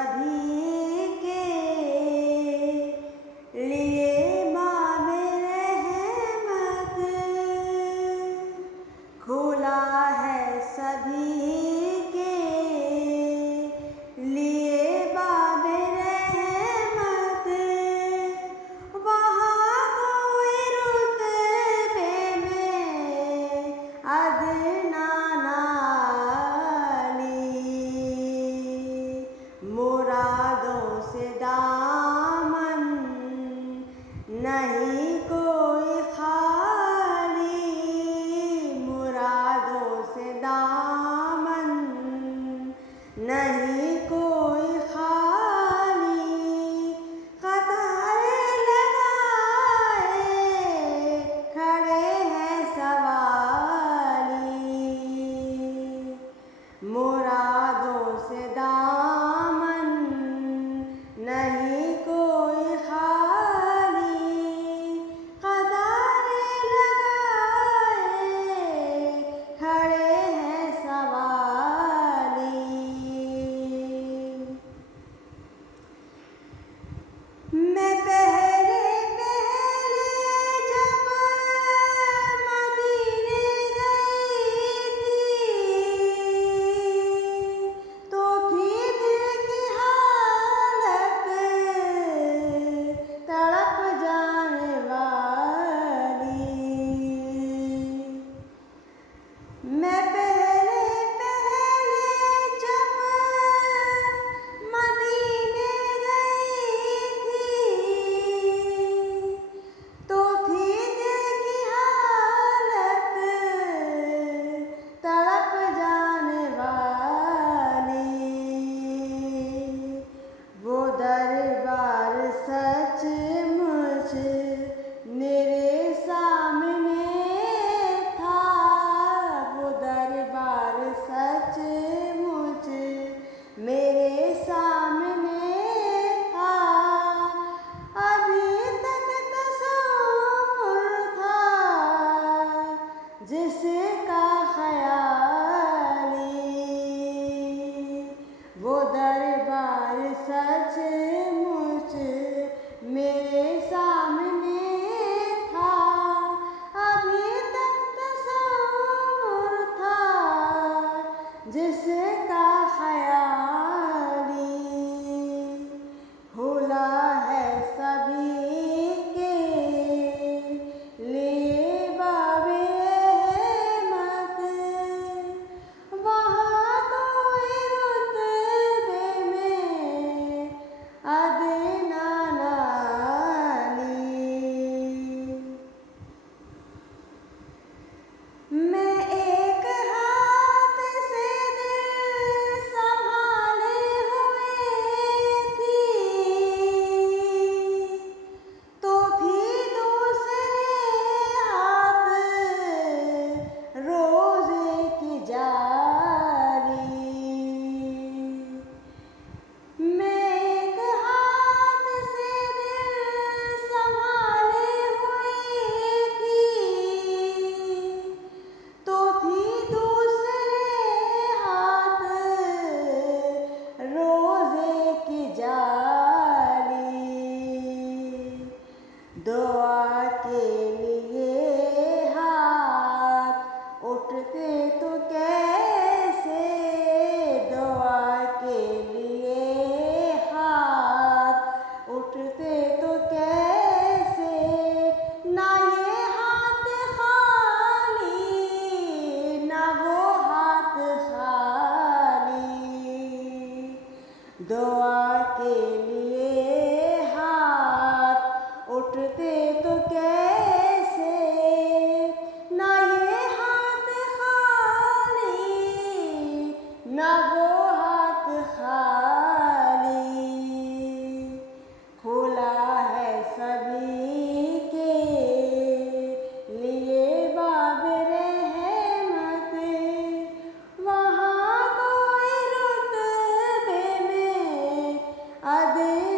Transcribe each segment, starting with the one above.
सभी के लिए बाबे रहमत, खुला है सभी के लिए बाबे रहमत। वहाँ कोई रुतबे में अदना नाली, मुरादों से दामन नहीं कोई खाली, मुरादों से दामन नहीं कोई खाली। कतारें लगाए खड़े हैं सवाली, मुरादों से दामन नहीं कोई खाली। कतारें लगाए खड़े हैं सवाली। मैं पहले पहले जब मदीने गई थी, तो थी दिल की हालत तड़प जाने वाली। मैं पहले पहले जब मदीने गई थी, तो थी दिल की हालत तड़प जाने वाली। वो दरबार सचमुच मेरे सामने था, वो दरबार सचमुच मेरे सामने था। अभी तक तसव्वुर था जिसका ख़याली, वो दरबार सचमुच मेरे सामने था। अभी तक तसव्वुर था जिसका ख़याली, खुला है सभी के लिए बाबे रहमत। वहाँ कोई रुतबे में अदना नाली। मैं एक हाथ से दिल संभाले हुए थी, तो थी दूसरे हाथ रोज़े की जारी। मैं एक हाथ से दिल संभाले हुए थी, तो थी दूसरे हाथ रोज़े की जाली। दुआ के लिए हाथ उठते तो कैसे, दुआ के लिए हाथ उठते तो कैसे, ना ये हाथ खाली ना वो हाथ खाली। दुआ के लिए हाथ उठते तो कैसे, ना ये हाथ खाली ना वो हाथ खाली। खुला है सभी के लिए बाबे रहमत। वहाँ कोई रुतबे में अदना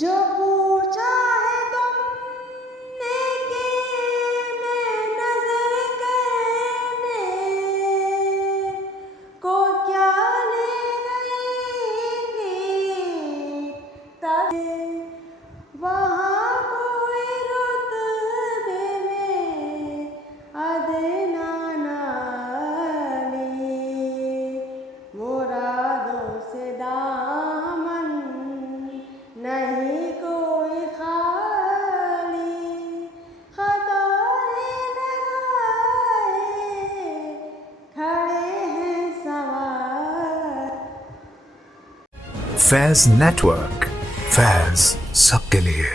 जो पूछा है तुमने कि मैं नजर करने को क्या ले गई थी तब वहाँ कोई रुतबे में अदना नाली मुरादों से दामन नहीं कोई खाली खतारे लगाए खड़े हैं सवार। फैज नेटवर्क, फैज सबके लिए।